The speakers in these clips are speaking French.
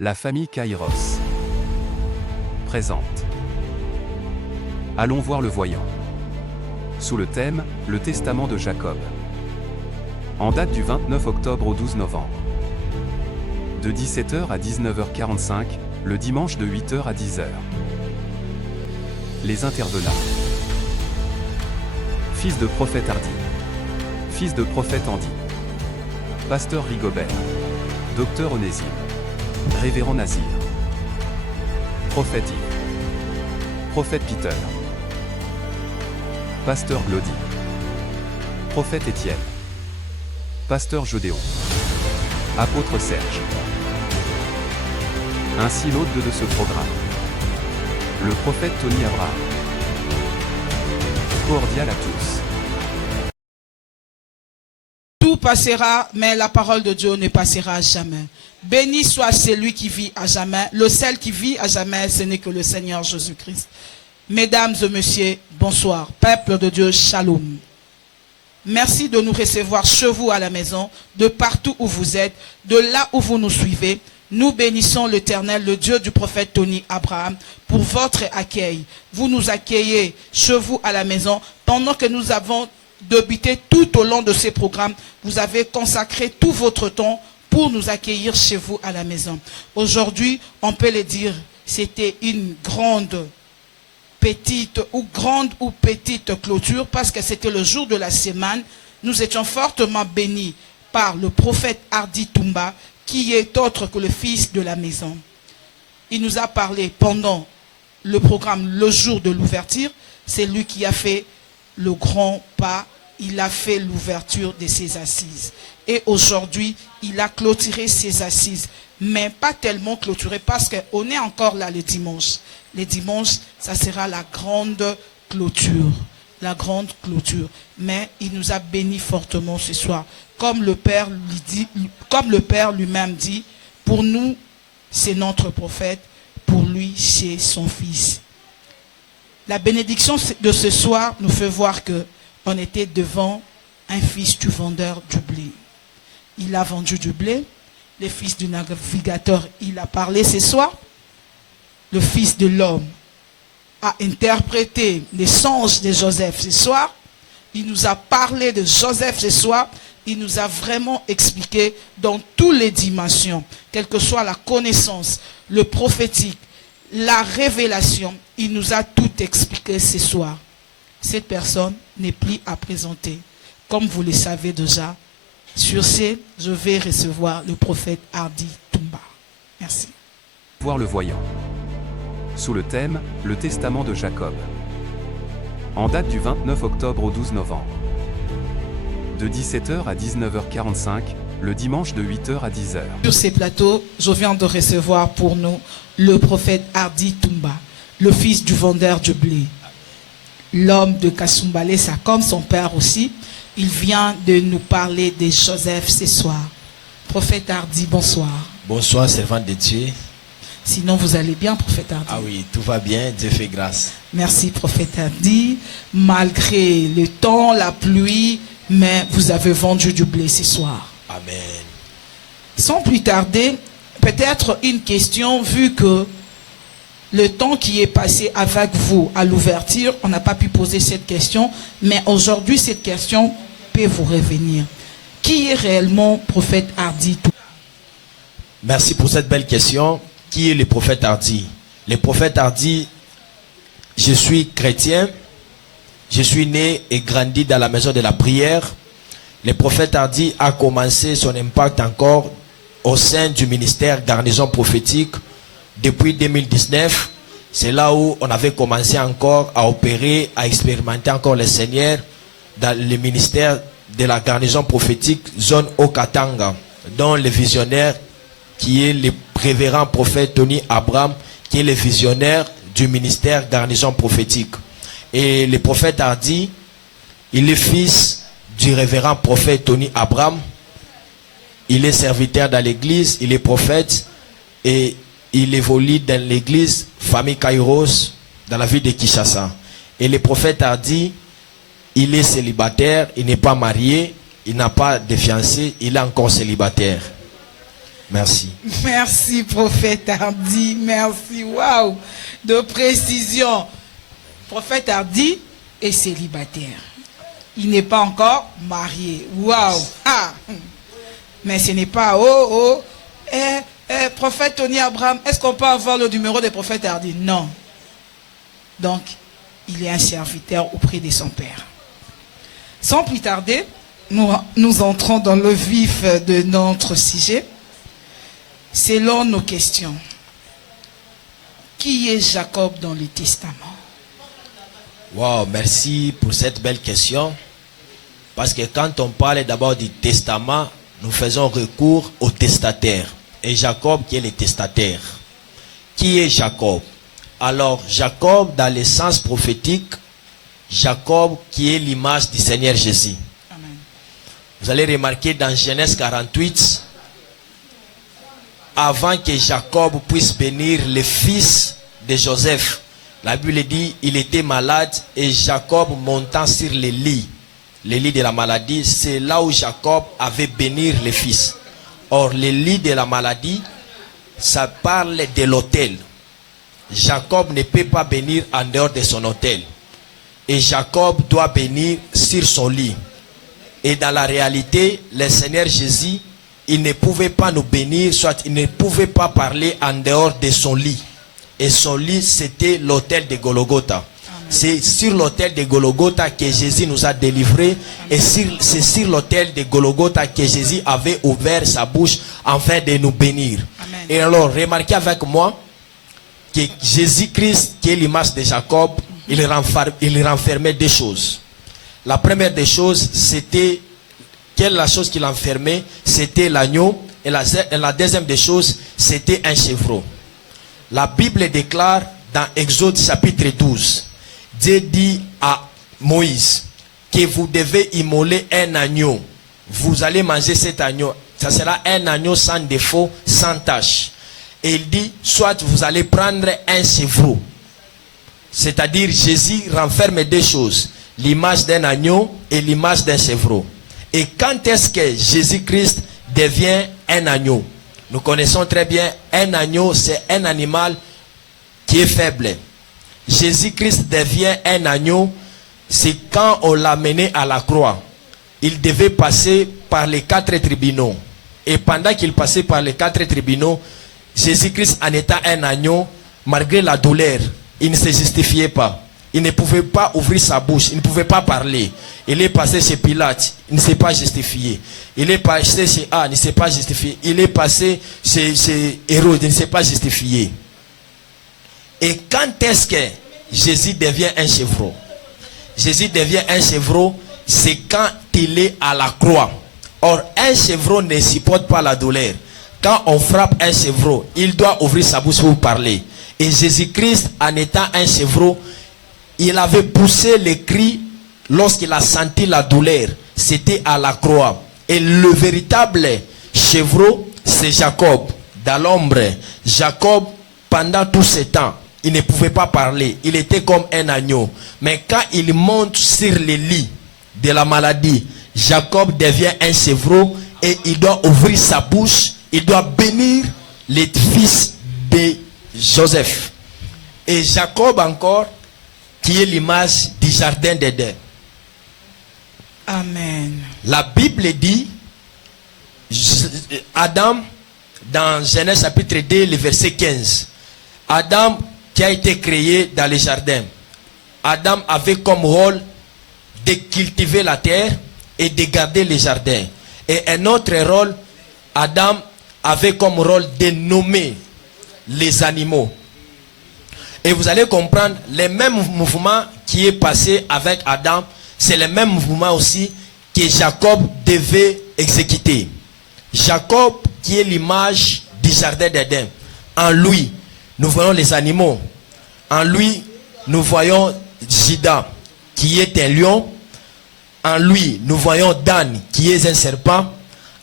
La famille Kairos présente. Allons voir le voyant. Sous le thème, le testament de Jacob. En date du 29 octobre au 12 novembre. De 17h à 19h45, le dimanche de 8h à 10h. Les intervenants. Fils de prophète Hardy. Fils de prophète Andy. Pasteur Rigobert. Docteur Onésime. Révérend Nazir. Prophète Yves. Prophète Peter. Pasteur Glody. Prophète Étienne. Pasteur Jodéon. Apôtre Serge. Ainsi l'hôte de ce programme. Le prophète Tony Abraham. Cordial à tous. Tout passera, mais la parole de Dieu ne passera jamais. Béni soit celui qui vit à jamais. Le seul qui vit à jamais, ce n'est que le Seigneur Jésus-Christ. Mesdames et messieurs, bonsoir. Peuple de Dieu, shalom. Merci de nous recevoir chez vous à la maison, de partout où vous êtes, de là où vous nous suivez. Nous bénissons l'Éternel, le Dieu du prophète Tony Abraham, pour votre accueil. Vous nous accueillez chez vous à la maison pendant que nous avons débuté tout au long de ces programmes. Vous avez consacré tout votre temps pour nous accueillir chez vous à la maison. Aujourd'hui, on peut le dire, c'était une grande ou petite clôture parce que c'était le jour de la semaine. Nous étions fortement bénis par le prophète Hardy Toumba, qui est autre que le fils de la maison. Il nous a parlé pendant le programme, le jour de l'ouverture. C'est lui qui a fait le grand pas. Il a fait l'ouverture de ses assises. Et aujourd'hui, il a clôturé ses assises. Mais pas tellement clôturé parce qu'on est encore là le dimanche. Le dimanche, ça sera la grande clôture. La grande clôture. Mais il nous a bénis fortement ce soir. Comme le Père lui-même dit, pour nous, c'est notre prophète. Pour lui, c'est son fils. La bénédiction de ce soir nous fait voir que on était devant un fils du vendeur du blé. Il a vendu du blé. Le fils du navigateur, il a parlé ce soir. Le fils de l'homme a interprété les songes de Joseph ce soir. Il nous a parlé de Joseph ce soir. Il nous a vraiment expliqué dans toutes les dimensions, quelle que soit la connaissance, le prophétique, la révélation, il nous a tout expliqué ce soir. Cette personne n'est plus à présenter. Comme vous le savez déjà, sur ce, je vais recevoir le prophète Hardy Toumba. Merci. Voir le voyant. Sous le thème, le testament de Jacob. En date du 29 octobre au 12 novembre. De 17h à 19h45, le dimanche de 8h à 10h. Sur ces plateaux, je viens de recevoir pour nous le prophète Hardy Toumba, le fils du vendeur de blé. L'homme de Kasumbalesa, comme son père aussi, il vient de nous parler de Joseph ce soir. Prophète Hardy, bonsoir. Bonsoir, servant de Dieu. Sinon, vous allez bien, prophète Hardy? Ah oui, tout va bien, Dieu fait grâce. Merci, prophète Hardy. Malgré le temps, la pluie, mais vous avez vendu du blé ce soir. Amen. Sans plus tarder, peut-être une question, vu que le temps qui est passé avec vous à l'ouverture, on n'a pas pu poser cette question, mais aujourd'hui, cette question peut vous revenir. Qui est réellement prophète Hardy? Merci pour cette belle question. Qui est le prophète Hardy? Le prophète Hardy, je suis chrétien, je suis né et grandi dans la maison de la prière. Le prophète Hardy a commencé son impact encore au sein du ministère Garnison prophétique depuis 2019. C'est là où on avait commencé encore à opérer, à expérimenter encore le Seigneur dans le ministère de la Garnison prophétique zone Okatanga, dont le visionnaire qui est le révérend prophète Tony Abraham, qui est le visionnaire du ministère Garnison prophétique. Et le prophète Hardy, il est fils du révérend prophète Tony Abraham. Il est serviteur dans l'église, il est prophète et il évolue dans l'église famille Kairos dans la ville de Kinshasa. Et le prophète Hardy, il est célibataire, il n'est pas marié, il n'a pas de fiancé, il est encore célibataire. Merci. Merci, prophète Hardy. Merci. Waouh. De précision. Prophète Hardy est célibataire. Il n'est pas encore marié. Waouh. Ah. Mais ce n'est pas prophète Tony Abraham, est-ce qu'on peut avoir le numéro des prophètes Hardy? Non. Donc, il est un serviteur auprès de son père. Sans plus tarder, nous entrons dans le vif de notre sujet. Selon nos questions, qui est Jacob dans le Testament? Wow, merci pour cette belle question. Parce que quand on parle d'abord du testament, nous faisons recours au testataire. Et Jacob qui est le testataire. Qui est Jacob? Alors, Jacob, dans le sens prophétique, Jacob qui est l'image du Seigneur Jésus. Amen. Vous allez remarquer dans Genèse 48, avant que Jacob puisse bénir le fils de Joseph, la Bible dit il était malade et Jacob montant sur le lit de la maladie, c'est là où Jacob avait bénir le fils. Or, le lit de la maladie, ça parle de l'autel. Jacob ne peut pas bénir en dehors de son autel. Et Jacob doit bénir sur son lit. Et dans la réalité, le Seigneur Jésus, il ne pouvait pas nous bénir, soit il ne pouvait pas parler en dehors de son lit. Et son lit, c'était l'autel de Golgotha. C'est sur l'autel de Golgotha que Jésus nous a délivrés. Et c'est sur l'autel de Golgotha que Jésus avait ouvert sa bouche afin de nous bénir. Amen. Et alors, remarquez avec moi que Jésus-Christ, qui est l'image de Jacob, il renfermait deux choses. La première des choses, c'était, quelle est la chose qu'il enfermait? C'était l'agneau. Et la deuxième des choses, c'était un chevreau. La Bible déclare dans Exode chapitre 12, Dieu dit à Moïse que vous devez immoler un agneau. Vous allez manger cet agneau. Ça sera un agneau sans défaut, sans tache. Et il dit, soit vous allez prendre un chevreau. C'est-à-dire, Jésus renferme deux choses. L'image d'un agneau et l'image d'un chevreau. Et quand est-ce que Jésus-Christ devient un agneau? Nous connaissons très bien, un agneau, c'est un animal qui est faible. Jésus-Christ devient un agneau, c'est quand on l'a mené à la croix. Il devait passer par les 4 tribunaux. Et pendant qu'il passait par les 4 tribunaux, Jésus-Christ, en étant un agneau, malgré la douleur, il ne se justifiait pas. Il ne pouvait pas ouvrir sa bouche, il ne pouvait pas parler. Il est passé chez Pilate, il ne s'est pas justifié. Il est passé chez Anne, il ne s'est pas justifié. Il est passé chez Hérode, il ne s'est pas justifié. Et quand est-ce que Jésus devient un chevreau? Jésus devient un chevreau, c'est quand il est à la croix. Or, un chevreau ne supporte pas la douleur. Quand on frappe un chevreau, il doit ouvrir sa bouche pour parler. Et Jésus-Christ, en étant un chevreau, il avait poussé les cris lorsqu'il a senti la douleur. C'était à la croix. Et le véritable chevreau, c'est Jacob, dans l'ombre. Jacob, pendant tout ce temps, il ne pouvait pas parler. Il était comme un agneau. Mais quand il monte sur le lit de la maladie, Jacob devient un chevreau et il doit ouvrir sa bouche. Il doit bénir les fils de Joseph. Et Jacob encore, qui est l'image du jardin d'Éden. Amen. La Bible dit, Adam, dans Genèse chapitre 2, le verset 15, Adam qui a été créé dans le jardin, Adam avait comme rôle de cultiver la terre et de garder le jardin. Et un autre rôle, Adam avait comme rôle de nommer les animaux. Et vous allez comprendre, le même mouvement qui est passé avec Adam, c'est le même mouvement aussi que Jacob devait exécuter. Jacob, qui est l'image du jardin d'Éden, en lui, nous voyons les animaux. En lui, nous voyons Juda, qui est un lion. En lui, nous voyons Dan, qui est un serpent.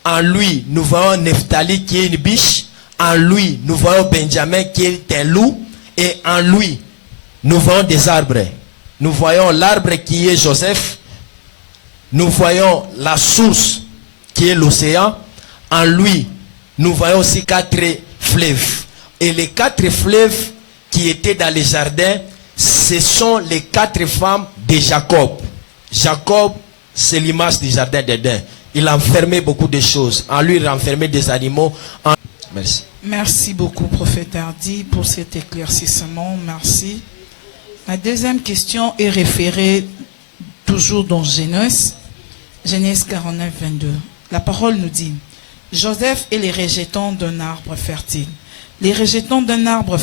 En lui, nous voyons Nephtali, qui est une biche. En lui, nous voyons Benjamin, qui est un loup. Et en lui, nous voyons des arbres. Nous voyons l'arbre qui est Joseph. Nous voyons la source qui est l'océan. En lui, nous voyons aussi 4 fleuves. Et les 4 fleuves qui étaient dans les jardins, ce sont les 4 femmes de Jacob. Jacob, c'est l'image du jardin d'Éden. Il enfermait beaucoup de choses. En lui, il renfermait des animaux. Merci. Merci beaucoup, prophète Hardy, pour cet éclaircissement. Merci. Ma deuxième question est référée toujours dans Genèse 49, 22. La parole nous dit: Joseph et les rejetons d'un arbre fertile. Les rejetons d'un arbre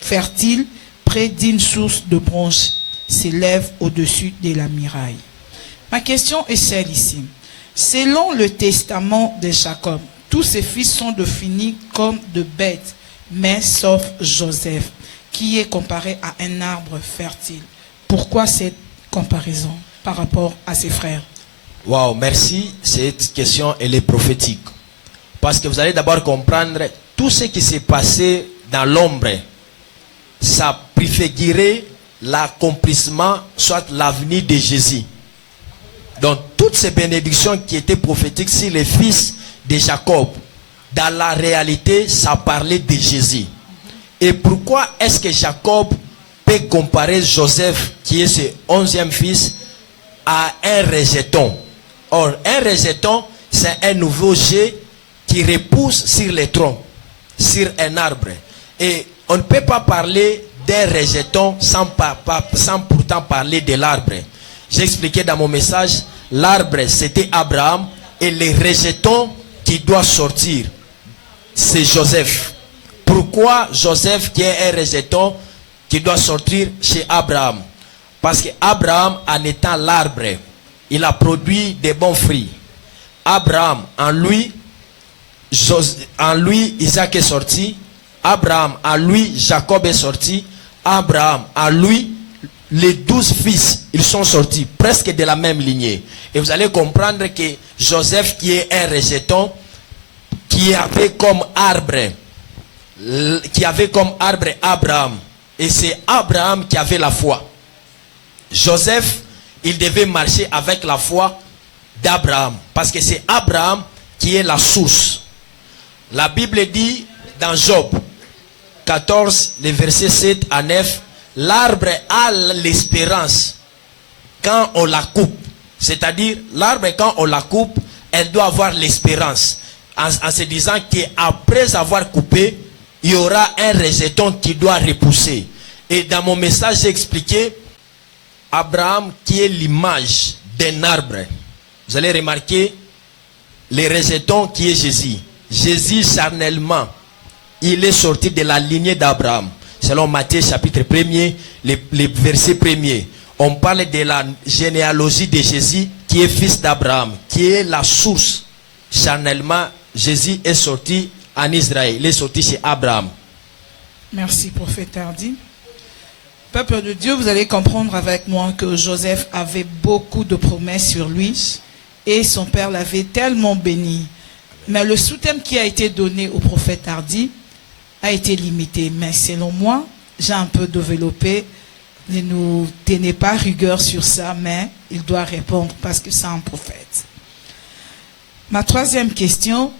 fertile près d'une source de bronze s'élèvent au-dessus de la muraille. Ma question est celle ici. Selon le testament de Jacob, tous ses fils sont définis comme de bêtes, mais sauf Joseph, qui est comparé à un arbre fertile. Pourquoi cette comparaison par rapport à ses frères? Wow, merci. Cette question, elle est prophétique. Parce que vous allez d'abord comprendre tout ce qui s'est passé dans l'ombre. Ça préfigurait l'accomplissement, soit l'avenir de Jésus. Donc, toutes ces bénédictions qui étaient prophétiques sur les fils de Jacob, dans la réalité, ça parlait de Jésus. Et pourquoi est-ce que Jacob peut comparer Joseph, qui est ce 11e fils, à un rejeton? Or, un rejeton, c'est un nouveau jet qui repousse sur les troncs, sur un arbre. Et on ne peut pas parler d'un rejeton sans pourtant parler de l'arbre. J'ai expliqué dans mon message, l'arbre c'était Abraham et les rejetons qui doivent sortir, c'est Joseph. Pourquoi Joseph qui est un rejeton qui doit sortir chez Abraham? Parce que Abraham, en étant l'arbre, il a produit des bons fruits. Abraham, en lui, Isaac est sorti. Abraham, en lui, Jacob est sorti. Abraham, en lui, les 12 fils, ils sont sortis presque de la même lignée. Et vous allez comprendre que Joseph, qui est un rejeton, qui avait comme arbre Abraham. Et c'est Abraham qui avait la foi. Joseph, il devait marcher avec la foi d'Abraham. Parce que c'est Abraham qui est la source. La Bible dit dans Job 14, les versets 7 à 9, l'arbre a l'espérance quand on la coupe. C'est-à-dire, l'arbre, quand on la coupe, elle doit avoir l'espérance. En se disant qu'après avoir coupé, il y aura un rejeton qui doit repousser. Et dans mon message, j'ai expliqué Abraham qui est l'image d'un arbre. Vous allez remarquer les rejetons qui est Jésus. Jésus, charnellement, il est sorti de la lignée d'Abraham. Selon Matthieu chapitre 1er, les versets 1er. On parle de la généalogie de Jésus qui est fils d'Abraham, qui est la source. Charnellement, Jésus est sorti en Israël. Il est sorti chez Abraham. Merci, prophète Hardy. Peuple de Dieu, vous allez comprendre avec moi que Joseph avait beaucoup de promesses sur lui et son père l'avait tellement béni. Mais le soutien qui a été donné au prophète Hardy a été limité. Mais selon moi, j'ai un peu développé. Ne nous tenez pas rigueur sur ça, mais il doit répondre parce que c'est un prophète. Ma troisième question,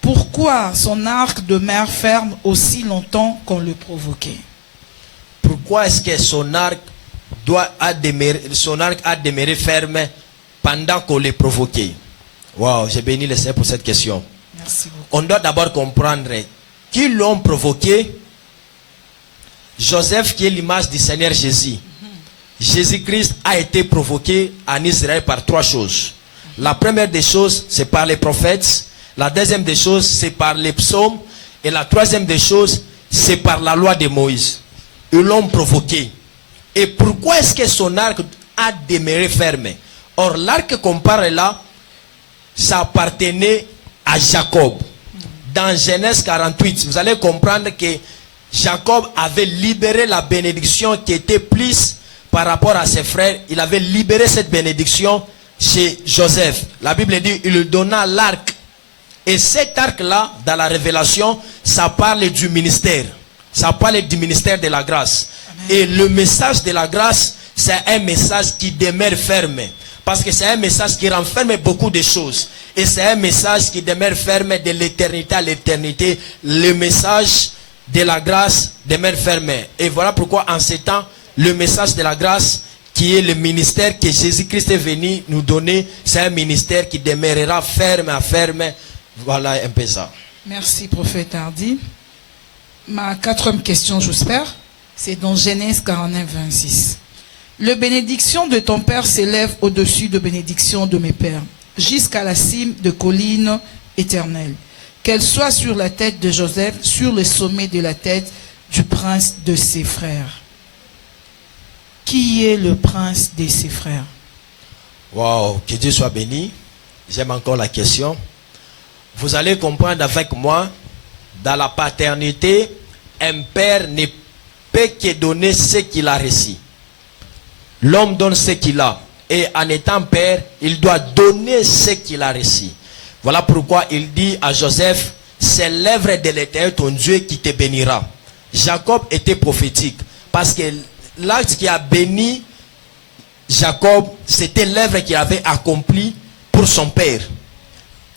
pourquoi son arc demeure ferme aussi longtemps qu'on le provoquait? Pourquoi est-ce que son arc a demeuré ferme pendant qu'on le provoquait? Wow, j'ai béni le Seigneur pour cette question. Merci beaucoup. On doit d'abord comprendre qui l'ont provoqué. Joseph, qui est l'image du Seigneur Jésus. Jésus-Christ a été provoqué en Israël par 3 choses. La première des choses, c'est par les prophètes. La deuxième des choses, c'est par les psaumes. Et la troisième des choses, c'est par la loi de Moïse. Ils l'ont provoqué. Et pourquoi est-ce que son arc a demeuré ferme? Or, l'arc qu'on parle là, ça appartenait à Jacob. Dans Genèse 48, vous allez comprendre que Jacob avait libéré la bénédiction qui était plus par rapport à ses frères. Il avait libéré cette bénédiction chez Joseph. La Bible dit, il lui donna l'arc. Et cet arc-là, dans la révélation, ça parle du ministère. Ça parle du ministère de la grâce. Amen. Et le message de la grâce, c'est un message qui demeure ferme. Parce que c'est un message qui renferme beaucoup de choses. Et c'est un message qui demeure ferme de l'éternité à l'éternité. Le message de la grâce demeure ferme. Et voilà pourquoi en ces temps, le message de la grâce, qui est le ministère que Jésus-Christ est venu nous donner, c'est un ministère qui demeurera ferme à ferme. Voilà un peu ça. Merci, prophète Hardy. Ma quatrième question, j'espère, c'est dans Genèse 49, 26. Le bénédiction de ton Père s'élève au-dessus de bénédiction de mes pères, jusqu'à la cime de collines éternelles. Qu'elle soit sur la tête de Joseph, sur le sommet de la tête du prince de ses frères. Qui est le prince de ses frères? Waouh, que Dieu soit béni. J'aime encore la question. Vous allez comprendre avec moi, dans la paternité, un père ne peut que donner ce qu'il a reçu. L'homme donne ce qu'il a. Et en étant père, il doit donner ce qu'il a reçu. Voilà pourquoi il dit à Joseph, c'est l'œuvre de l'Éternel ton Dieu qui te bénira. Jacob était prophétique. Parce que l'acte qui a béni Jacob, c'était l'œuvre qu'il avait accomplie pour son père.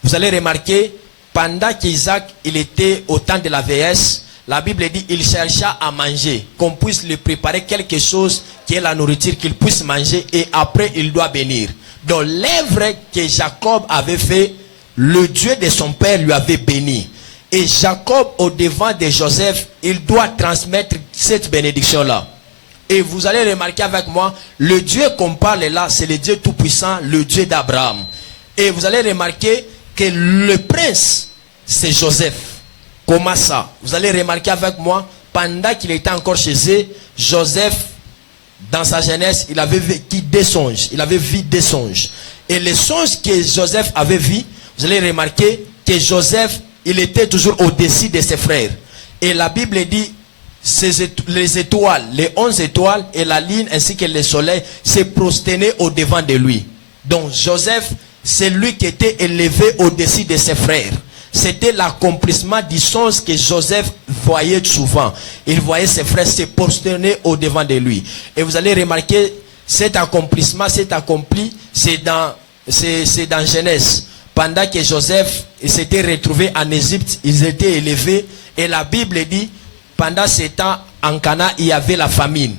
Vous allez remarquer, pendant qu'Isaac il était au temps de la vieillesse, la Bible dit il chercha à manger, qu'on puisse lui préparer quelque chose qui est la nourriture, qu'il puisse manger et après il doit bénir. Donc l'œuvre que Jacob avait fait, le Dieu de son père lui avait béni. Et Jacob, au devant de Joseph, il doit transmettre cette bénédiction-là. Et vous allez remarquer avec moi, le Dieu qu'on parle là, c'est le Dieu tout-puissant, le Dieu d'Abraham. Et vous allez remarquer que le prince, c'est Joseph. Comment ça? Vous allez remarquer avec moi, pendant qu'il était encore chez eux, Joseph, dans sa jeunesse, il avait vécu des songes. Il avait vu des songes. Et les songes que Joseph avait vus, vous allez remarquer que Joseph, il était toujours au-dessus de ses frères. Et la Bible dit, les étoiles, les 11 étoiles et la lune ainsi que le soleil se prosternaient au-devant de lui. Donc Joseph, c'est lui qui était élevé au-dessus de ses frères. C'était l'accomplissement du songe que Joseph voyait souvent. Il voyait ses frères se prosterner au-devant de lui. Et vous allez remarquer, cet accomplissement s'est accompli, c'est dans Genèse. Pendant que Joseph s'était retrouvé en Égypte, ils étaient élevés. Et la Bible dit, pendant ce temps, en Canaan, il y avait la famine.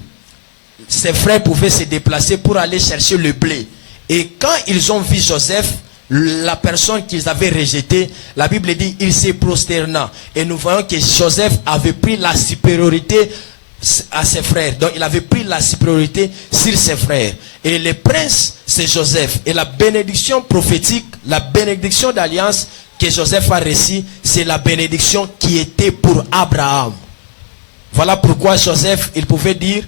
Ses frères pouvaient se déplacer pour aller chercher le blé. Et quand ils ont vu Joseph, la personne qu'ils avaient rejetée, la Bible dit, il s'est prosterna. Et nous voyons que Joseph avait pris la supériorité à ses frères. Donc il avait pris la supériorité sur ses frères. Et le prince, c'est Joseph. Et la bénédiction prophétique, la bénédiction d'alliance que Joseph a reçue, c'est la bénédiction qui était pour Abraham. Voilà pourquoi Joseph, il pouvait dire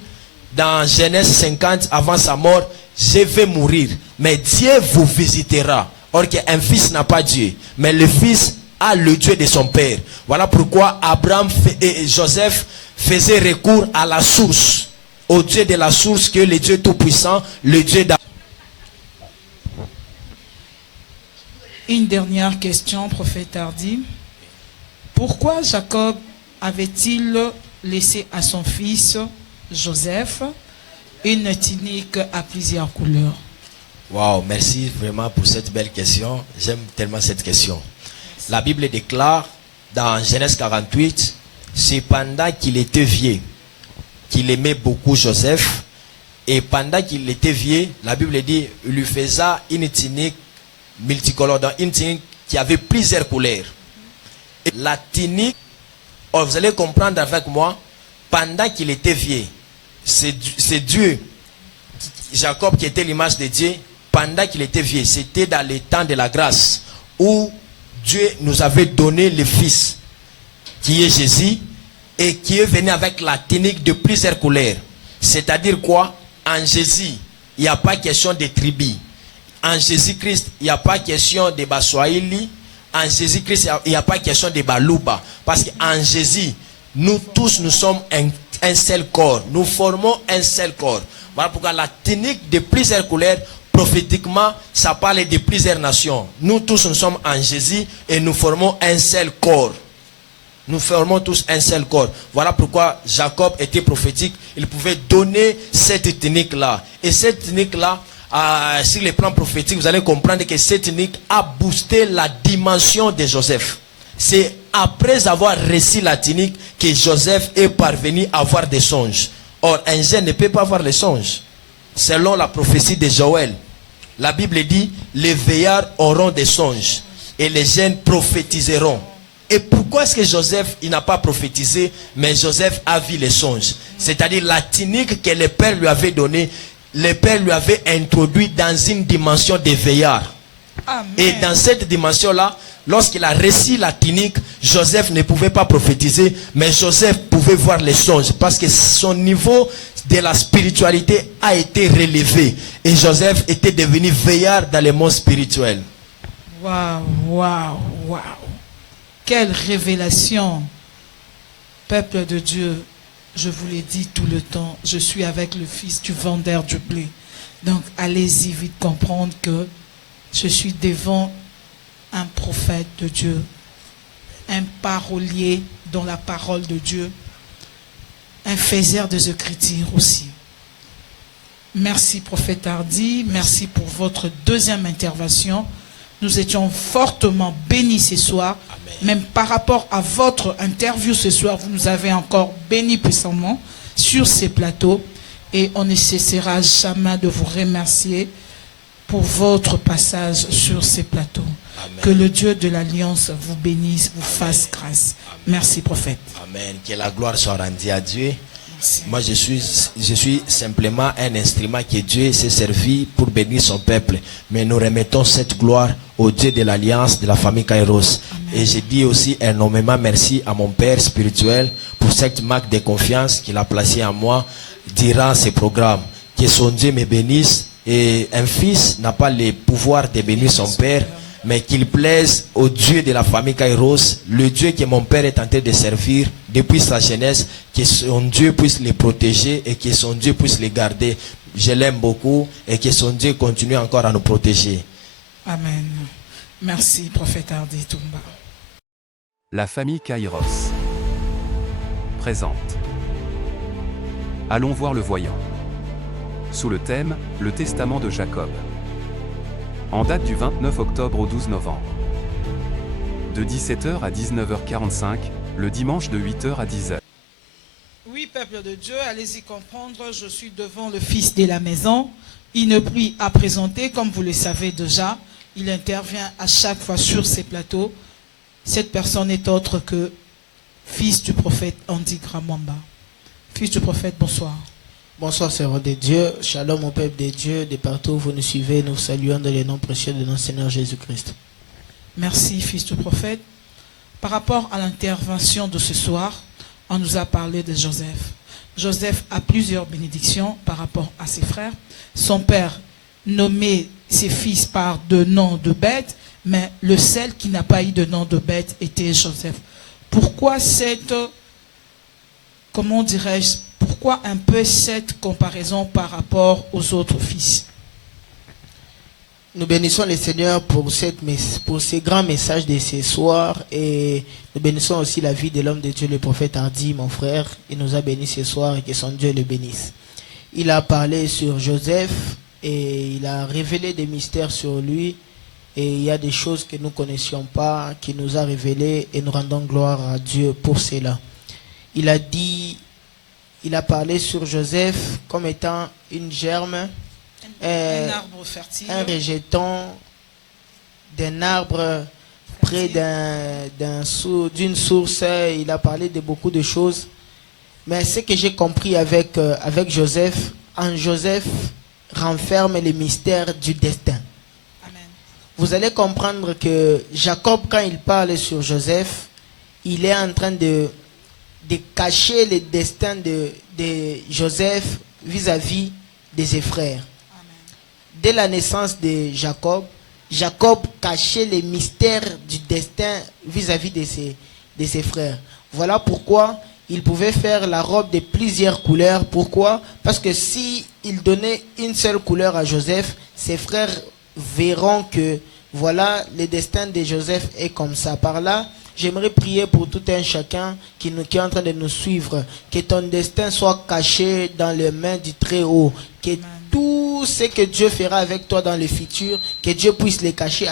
dans Genèse 50, avant sa mort, je vais mourir, mais Dieu vous visitera. Or qu'un fils n'a pas Dieu, mais le fils a le Dieu de son père. Voilà pourquoi Abraham et Joseph faisaient recours à la source, au Dieu de la source, que le Dieu tout-puissant, le Dieu d'Abraham. Une dernière question, prophète Hardy. Pourquoi Jacob avait-il laissé à son fils Joseph une tunique à plusieurs couleurs? Waouh, merci vraiment pour cette belle question. J'aime tellement cette question. La Bible déclare dans Genèse 48, c'est pendant qu'il était vieux qu'il aimait beaucoup Joseph. Et pendant qu'il était vieux, la Bible dit, il lui faisait une tunique multicolore, dans une tunique qui avait plusieurs couleurs. Et la tunique, oh, vous allez comprendre avec moi, pendant qu'il était vieux, c'est Dieu, Jacob qui était l'image de Dieu, pendant qu'il était vieux, c'était dans le temps de la grâce, où Dieu nous avait donné le Fils, qui est Jésus, et qui est venu avec la tunique de plusieurs couleurs. C'est-à-dire quoi? En Jésus, il n'y a pas question de tribu. En Jésus-Christ, il n'y a pas question de Baswahili. En Jésus-Christ, il n'y a pas question de Baluba. Parce qu'en Jésus, nous tous, nous sommes un seul corps. Nous formons un seul corps. Voilà pourquoi la tunique de plusieurs couleurs, prophétiquement, ça parle de plusieurs nations. Nous tous, nous sommes en Jésus et nous formons un seul corps. Nous formons tous un seul corps. Voilà pourquoi Jacob était prophétique. Il pouvait donner cette tunique-là. Et cette tunique-là sur les plans prophétiques, vous allez comprendre que cette tunique a boosté la dimension de Joseph. C'est après avoir reçu la tunique que Joseph est parvenu à avoir des songes. Or, un jeune ne peut pas avoir les songes. Selon la prophétie de Joël, la Bible dit, les veillards auront des songes et les jeunes prophétiseront. Et pourquoi est-ce que Joseph, il n'a pas prophétisé, mais Joseph a vu les songes? C'est-à-dire la tunique que le Père lui avait donnée, le Père lui avait introduit dans une dimension de veillard. Amen. Et dans cette dimension-là, lorsqu'il a reçu la tunique, Joseph ne pouvait pas prophétiser, mais Joseph pouvait voir les songes parce que son niveau de la spiritualité a été relevé. Et Joseph était devenu veillard dans le monde spirituel. Waouh, waouh, waouh. Quelle révélation. Peuple de Dieu, je vous l'ai dit tout le temps, je suis avec le fils du vendeur du blé. Donc allez-y vite comprendre que je suis devant un prophète de Dieu, un parolier dans la parole de Dieu, un faiseur des Écritures aussi. Merci prophète Hardy, merci pour votre deuxième intervention. Nous étions fortement bénis ce soir. Amen. Même par rapport à votre interview ce soir, vous nous avez encore bénis puissamment sur ces plateaux. Et on ne cessera jamais de vous remercier pour votre passage sur ces plateaux. Amen. Que le Dieu de l'Alliance vous bénisse, vous fasse grâce. Merci prophète. Amen. Que la gloire soit rendue à Dieu. Merci. Moi, je suis simplement un instrument que Dieu s'est servi pour bénir son peuple. Mais nous remettons cette gloire au Dieu de l'Alliance de la famille Kairos. Amen. Et je dis aussi énormément merci à mon Père spirituel pour cette marque de confiance qu'il a placée en moi durant ces programmes. Que son Dieu me bénisse. Et un fils n'a pas le pouvoir de bénir son père, mais qu'il plaise au Dieu de la famille Kairos, le Dieu que mon père est en train de servir depuis sa jeunesse, que son Dieu puisse les protéger et que son Dieu puisse les garder. Je l'aime beaucoup et que son Dieu continue encore à nous protéger. Amen. Merci prophète Hardy Toumba. La famille Kairos présente. Allons voir le voyant. Sous le thème, le testament de Jacob. En date du 29 octobre au 12 novembre. De 17h à 19h45, le dimanche de 8h à 10h. Oui, peuple de Dieu, allez-y comprendre, je suis devant le fils de la maison. Il ne prie à présenter, comme vous le savez déjà. Il intervient à chaque fois sur ces plateaux. Cette personne n'est autre que fils du prophète Andy Gramwamba. Fils du prophète, bonsoir. Bonsoir, servants de Dieu. Shalom au peuple de Dieu. De partout où vous nous suivez, nous saluons dans le nom précieux de notre Seigneur Jésus-Christ. Merci, fils du prophète. Par rapport à l'intervention de ce soir, on nous a parlé de Joseph. Joseph a plusieurs bénédictions par rapport à ses frères. Son père nommait ses fils par de noms de bêtes, mais le seul qui n'a pas eu de nom de bête était Joseph. Pourquoi pourquoi un peu cette comparaison par rapport aux autres fils? Nous bénissons le Seigneur pour ces grands messages de ce soir et nous bénissons aussi la vie de l'homme de Dieu, le prophète Hardy, mon frère. Il nous a bénis ce soir et que son Dieu le bénisse. Il a parlé sur Joseph et il a révélé des mystères sur lui et il y a des choses que nous ne connaissions pas, qu'il nous a révélées et nous rendons gloire à Dieu pour cela. Il a parlé sur Joseph comme étant une germe, Un arbre fertile. un rejeton d'un arbre près d'une source. Il a parlé de beaucoup de choses. Mais ce que j'ai compris avec Joseph, en Joseph renferme les mystères du destin. Amen. Vous allez comprendre que Jacob, quand il parle sur Joseph, il est en train de cacher le destin de Joseph vis-à-vis de ses frères. Amen. Dès la naissance de Jacob, Jacob cachait les mystères du destin vis-à-vis de ses frères. Voilà pourquoi il pouvait faire la robe de plusieurs couleurs. Pourquoi? Parce que si il donnait une seule couleur à Joseph, ses frères verront que voilà, le destin de Joseph est comme ça. Par là, j'aimerais prier pour tout un chacun qui est en train de nous suivre. Que ton destin soit caché dans les mains du Très-Haut. Que tout tout ce que Dieu fera avec toi dans le futur, que Dieu puisse les cacher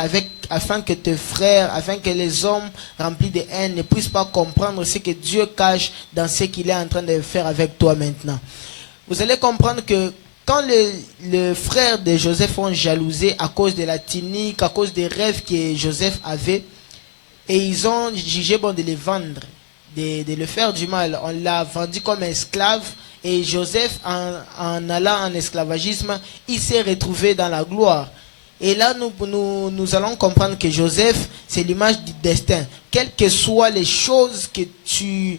afin que tes frères, afin que les hommes remplis de haine ne puissent pas comprendre ce que Dieu cache dans ce qu'il est en train de faire avec toi maintenant. Vous allez comprendre que quand les frères de Joseph ont jalousé à cause de la tunique, à cause des rêves que Joseph avait, et ils ont jugé bon de les vendre, de le faire du mal. On l'a vendu comme esclave, et Joseph, en allant en esclavagisme, il s'est retrouvé dans la gloire. Et là, nous allons comprendre que Joseph, c'est l'image du destin. Quelles que soient les choses que tu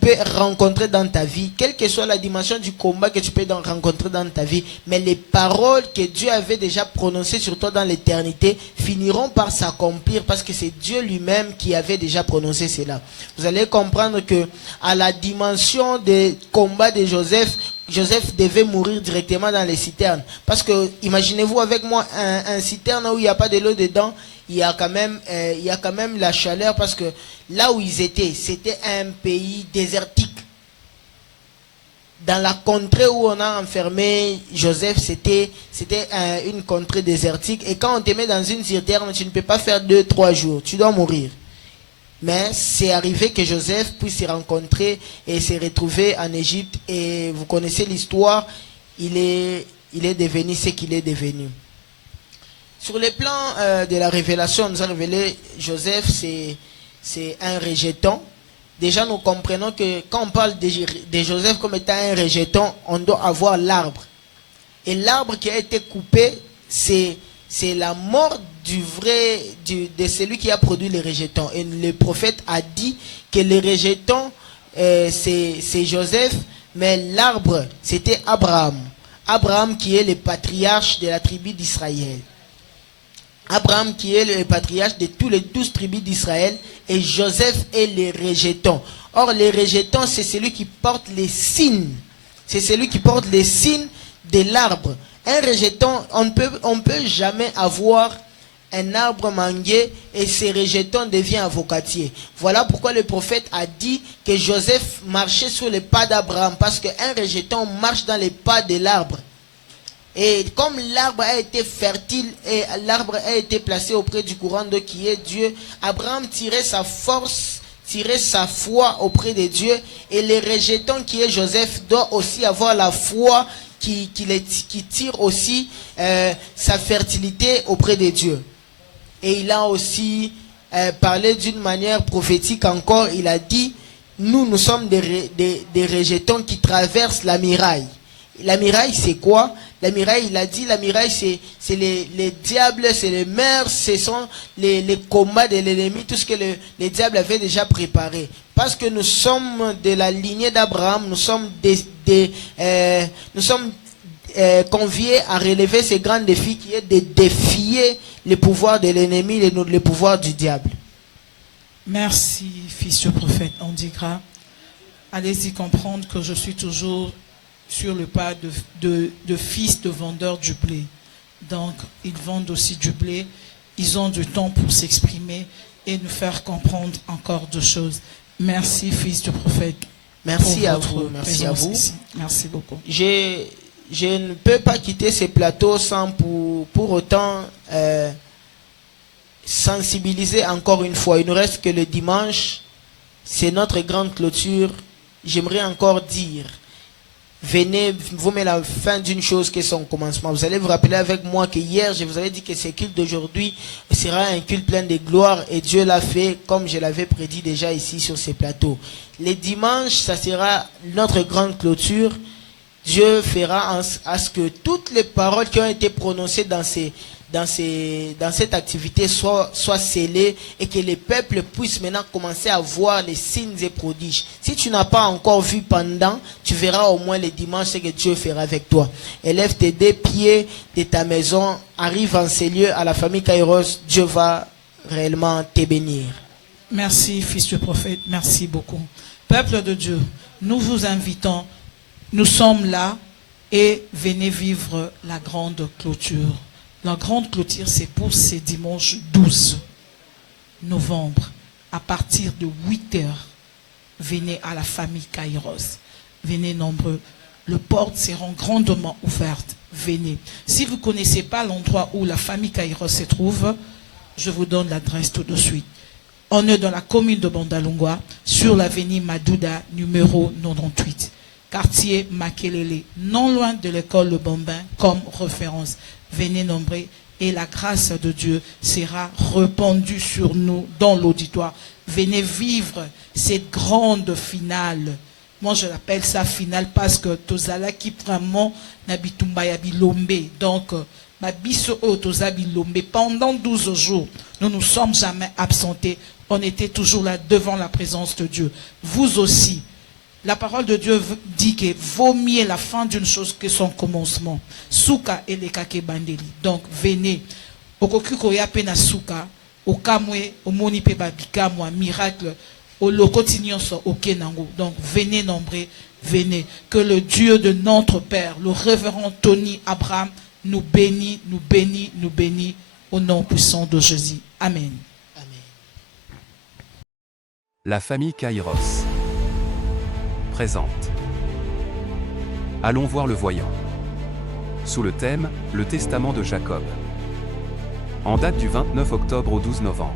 peux rencontrer dans ta vie, quelle que soit la dimension du combat que tu peux rencontrer dans ta vie, mais les paroles que Dieu avait déjà prononcées sur toi dans l'éternité finiront par s'accomplir parce que c'est Dieu lui-même qui avait déjà prononcé cela. Vous allez comprendre que à la dimension des combats de Joseph devait mourir directement dans les citernes. Parce que, imaginez-vous avec moi un citerne où il n'y a pas de l'eau dedans, il y a quand même la chaleur parce que là où ils étaient, c'était un pays désertique. Dans la contrée où on a enfermé Joseph, c'était une contrée désertique. Et quand on te met dans une citerne, tu ne peux pas faire 2-3 jours, tu dois mourir. Mais c'est arrivé que Joseph puisse se rencontrer et se retrouver en Égypte. Et vous connaissez l'histoire, il est devenu ce qu'il est devenu. Sur le plan de la révélation, on nous a révélé Joseph, c'est un rejeton. Déjà, nous comprenons que quand on parle de Joseph comme étant un rejeton, on doit avoir l'arbre. Et l'arbre qui a été coupé, c'est la mort de celui qui a produit les rejetons. Et le prophète a dit que les rejetons, c'est Joseph, mais l'arbre, c'était Abraham. Abraham qui est le patriarche de la tribu d'Israël. Abraham qui est le patriarche de tous les 12 tribus d'Israël, et Joseph est le rejeton. Or, les rejetons, c'est celui qui porte les signes. C'est celui qui porte les signes de l'arbre. Un rejeton, on ne peut jamais avoir un arbre mangué et ce rejeton devient avocatier. Voilà pourquoi le prophète a dit que Joseph marchait sur les pas d'Abraham, parce qu'un rejeton marche dans les pas de l'arbre. Et comme l'arbre a été fertile et l'arbre a été placé auprès du courant d'eau qui est Dieu, Abraham tirait sa force, tirait sa foi auprès de Dieu, et le rejeton qui est Joseph doit aussi avoir la foi qui tire aussi sa fertilité auprès de Dieu. Et il a aussi parlé d'une manière prophétique encore, il a dit, nous sommes des rejetons qui traversent la muraille. La muraille, c'est quoi? La muraille, il a dit, la muraille, c'est les diables, c'est les mers, ce sont les combats de l'ennemi, tout ce que les diables avaient déjà préparé. Parce que nous sommes de la lignée d'Abraham, nous sommes conviés à relever ce grand défi qui est de défier le pouvoir de l'ennemi, le pouvoir du diable. Merci, fils du prophète Andikra. Allez-y comprendre que je suis toujours sur le pas de fils de vendeurs du blé. Donc, ils vendent aussi du blé. Ils ont du temps pour s'exprimer et nous faire comprendre encore deux choses. Merci, fils du prophète. Merci à vous. Merci à vous. Ici. Merci beaucoup. Je ne peux pas quitter ce plateau sans pour autant sensibiliser encore une fois. Il nous reste que le dimanche. C'est notre grande clôture. J'aimerais encore dire, venez, vous mettez la fin d'une chose qui est son commencement. Vous allez vous rappeler avec moi que hier, je vous avais dit que ce culte d'aujourd'hui sera un culte plein de gloire, et Dieu l'a fait comme je l'avais prédit déjà ici sur ces plateaux. Les dimanches, ça sera notre grande clôture. Dieu fera à ce que toutes les paroles qui ont été prononcées dans cette activité soient scellées, et que les peuples puissent maintenant commencer à voir les signes et prodiges. Si tu n'as pas encore vu pendant, tu verras au moins les dimanches ce que Dieu fera avec toi. Élève tes 2 pieds de ta maison, arrive en ces lieux à la famille Kairos, Dieu va réellement te bénir. Merci, fils du prophète, merci beaucoup. Peuple de Dieu, nous vous invitons, nous sommes là, et venez vivre la grande clôture. La grande clôture, c'est pour ce dimanche 12 novembre, à partir de 8 h. Venez à la famille Kairos. Venez nombreux. les portes seront grandement ouvertes. Venez. Si vous ne connaissez pas l'endroit où la famille Kairos se trouve, je vous donne l'adresse tout de suite. On est dans la commune de Bandalungwa, sur l'avenue Madouda, numéro 98. Quartier Makelele, non loin de l'école Le Bambin, comme référence. Venez nombreux et la grâce de Dieu sera répandue sur nous dans l'auditoire. Venez vivre cette grande finale. Moi, je l'appelle ça finale parce que Tozala qui vraiment n'habitumba ya bilombe. Donc, pendant 12 jours, nous ne nous sommes jamais absentés. On était toujours là devant la présence de Dieu. Vous aussi. La parole de Dieu dit que vaut mieux la fin d'une chose que son commencement. Souka et les kake bandeli. Donc, venez. Okokuko yape na souka. Okamwe, omoni pe babika moi miracle. Au locotignon so okenango. Donc, venez nombreux, venez. Que le Dieu de notre Père, le révérend Tony Abraham, nous bénit, nous bénit, nous bénit. Au nom puissant de Jésus. Amen. La famille Kairos présente. Allons voir le voyant. Sous le thème, le testament de Jacob. En date du 29 octobre au 12 novembre.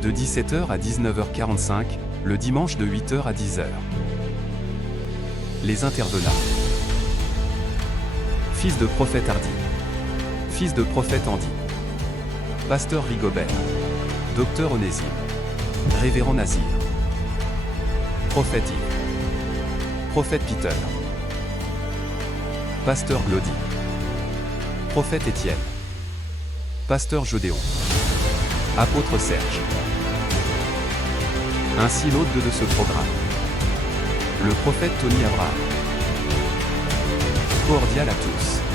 De 17h à 19h45, le dimanche de 8h à 10h. Les intervenants. Fils de prophète Hardy. Fils de prophète Andy. Pasteur Rigobert. Docteur Onésime. Révérend Nazir. Prophète Yves. Prophète Peter. Pasteur Glody. Prophète Étienne. Pasteur Jodéon. Apôtre Serge. Ainsi l'hôte de ce programme. Le prophète Tony Abraham. Cordial à tous.